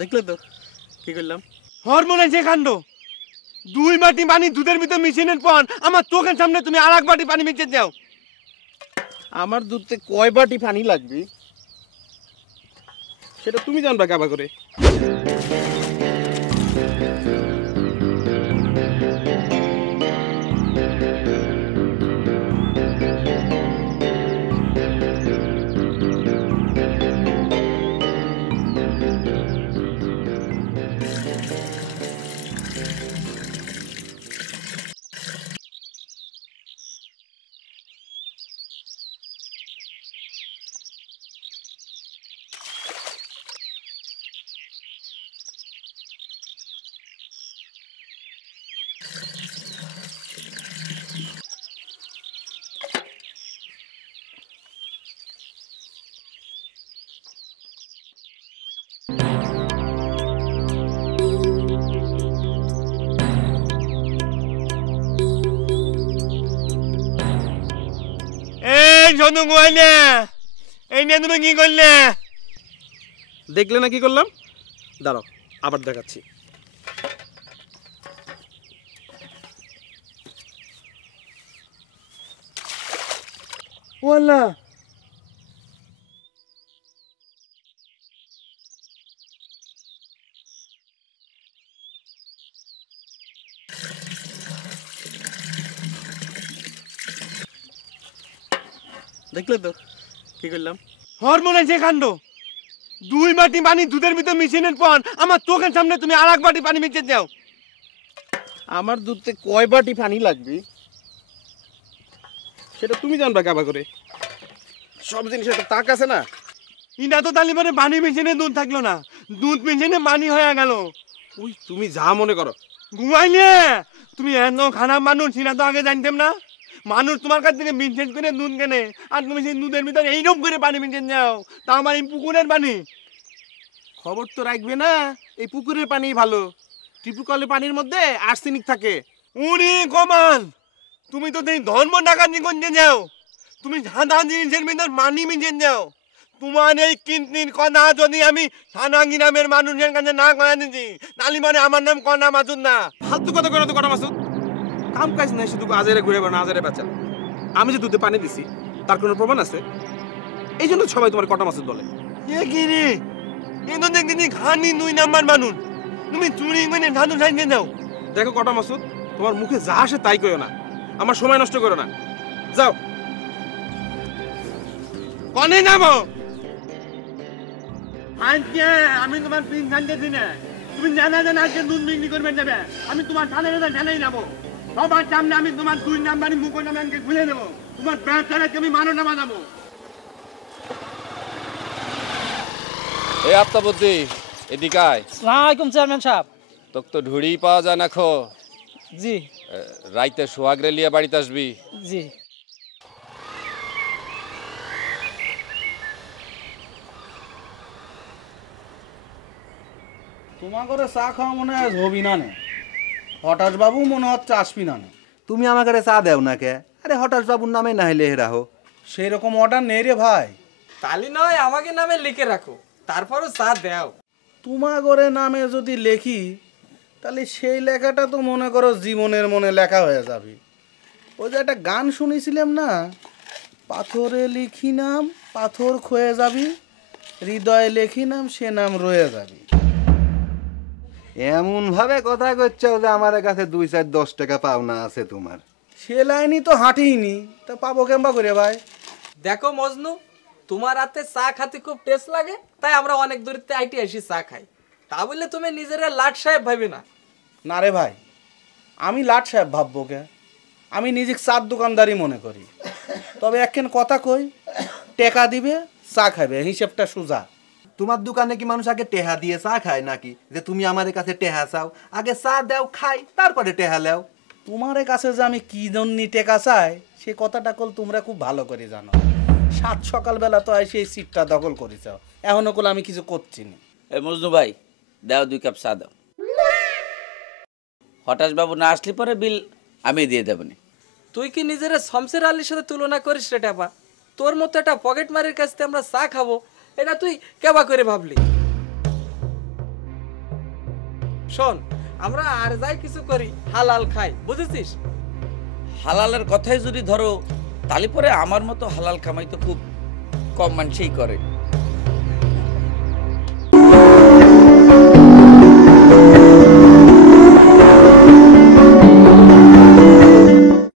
দেখলে তো কি করলাম? হরমোনের যে কাণ্ড, 2 বাটি পানি দুধের ভিতর মিশিয়ে পান, আমার চোখের সামনে তুমি আর 1 বাটি পানি মিশিয়ে দাও। আমার দুধে কয় বাটি পানি লাগবে সেটা তুমি জানবা কাবা করে। তুমি কি করলে? দেখলে না কি করলাম? দাঁড়াও আবার দেখাচ্ছি। ওয়াল্লাহ, দেখলে তো কি করলাম? হরমোনের যে কাণ্ড, 2 বাটি পানি দুধের ভিতর মিশিয়ে পান, আমার চোখের সামনে তুমি আর 1 বাটি পানি মিশিয়ে দাও। আমার দুধে কয় বাটি পানি লাগবে সেটা তুমি জানবা কাবা করে। সব জিনিসের একটা তাক আছে না? ইনা তো তালি মানে পানি মিশিয়ে দুধ থাকলো না, দুধ মিশিয়ে পানি হয়ে গেল। ওই তুমি যা মনে করো। ঘুমাইলে তুমি এত খারাপ মানুষ, সিনা তো আগে জানতাম না। মানুষ তোমার কাছ থেকে বিশেষ করে দুধ কেনে, আর তুমি সেই দুধের ভিতরে এইরকম করে পানি মিশিয়ে যাও। তা আমার এই পুকুরের পানি। খবর তো রাখবে না, এই পুকুরের পানি ভালো। টিপুকলের পানির মধ্যে আর্সেনিক থাকে। উনি কমাল, তুমি তো এই ধর্ম ডাকাতি করতে যাও। তুমি সাদা জিনিসের ভিতর পানি মিশিয়ে যাও। তোমার এই কিন্তির কথা যদি আমি সানাঙ্গি নামের মানুষের কাছে না কয়া দিচ্ছি, তাহলে মানে আমার নাম কনা মাসুদ না। ফালতু কথা করে তো কনা মাসুদ। কাম কাজ নাই, শুধু আজারে ঘুরে বেড়ানো, আজারে বাঁচা। আমি যে দুধে পানি দিছি তার কোনো প্রমাণ আছে? এই জন্য সবাই তোমার কটা মাসুদ বলে। এ কি রে, এ তো দেখছি খানি 2 নাম্বার মানুষ। তুমি চুরি করে ধাতু সাইজে দাও। দেখো কটা মাসুদ, তোমার মুখে যা আসে তাই কইও না, আমার সময় নষ্ট করো না। যাও কনে নামো। আজকে আমি তোমার পিন জানতেছি না, তুমি জানা জানা আজকে দুধ বিক্রি করবে যাবে। আমি তোমার থানায় জানাই নেবো, সবার সামনে আমি তোমার 2 নাম্বারই মুখোশ নামাকে খুলে দেবো। তোমার ব্যবসাটা তুমি মানো না বানাবো। এই আত্মাবুদ্ধি এদিকে আয়। আসসালামু আলাইকুম চেয়ারম্যান সাহেব। তোকে তো ঢুড়ি পাওয়া যায় না খো। জি। রাইতে সোহাগরে লিয়ে বাড়িতে আসবি। জি। তোমার করে চা খাওয়া মনে হয় হবি না নে, হঠাৎ বাবু মনে হচ্ছে আসবি না নে। তুমি আমাকে চা দেও না কে? আরে হঠাৎ বাবুর নামে না হলে রাহো। সেই রকম অর্ডার নেই রে ভাই। তালি নয় আমাকে নামে লিখে রাখো, তারপরও চা দাও। তোমার করে নামে যদি লেখি তাহলে সেই লেখাটা তো মনে করো জীবনের মনে লেখা হয়ে যাবে। ওই যে একটা গান শুনেছিলাম না, পাথরে লিখি নাম পাথর ক্ষয়ে যাবি, হৃদয়ে লেখি নাম সে নাম রয়ে যাবি। এমন ভাবে কথা করছো যে আমার কাছে 2-4-10 টাকা পাওনা আছে তোমার। সে লাইনই তো হাঁটিনি, তা পাবো কেমবা করে ভাই? দেখো মজনু, তোমার হাতে চা খাতে খুব টেস্ট লাগে, তাই আমরা অনেক দূরতে আইটি আসি চা খাই। তা বললে তুমি নিজের লাট সাহেব ভাবি না। না রে ভাই, আমি লাট সাহেব ভাববো কে? আমি নিজে চার দোকানদারই মনে করি। তবে একখান কথা কই, টেকা দিবে চা খাবে, হিসেবটা সোজা। তোমার দোকানে কি মানুষ আগে টেহা দিয়ে চা খায় নাকি? যে তুমি আমার কাছে টেহা চাও, আগে চা দাও খাই তারপরে টেহা লেও। তোমার কাছে যে আমি কি জন্য টেকা চাই সে কথাটা কল তোমরা খুব ভালো করে জানো। 7 সকালবেলা তো এসে এই সিটটা দখল করেছ, এখনো কল আমি কিছু করছি না। এই মজনু ভাই, দাও 2 কাপ চা দাও। হঠাৎ বাবু না আসলে পরে বিল আমি দিয়ে দেবনি। তুই কি নিজের শমশের আলীর সাথে তুলনা করিস রে টাপা? তোর মতো একটা পকেট মারের কাছ থেকে আমরা চা খাবো এটা তুই কেবা করে ভাবলি? শোন, আমরা আর যাই কিছু করি হালাল খাই, বুঝেছিস? হালালের কথাই যদি ধরো তাহলে পরে আমার মতো হালাল কামাই তো খুব কম মানুষই করে।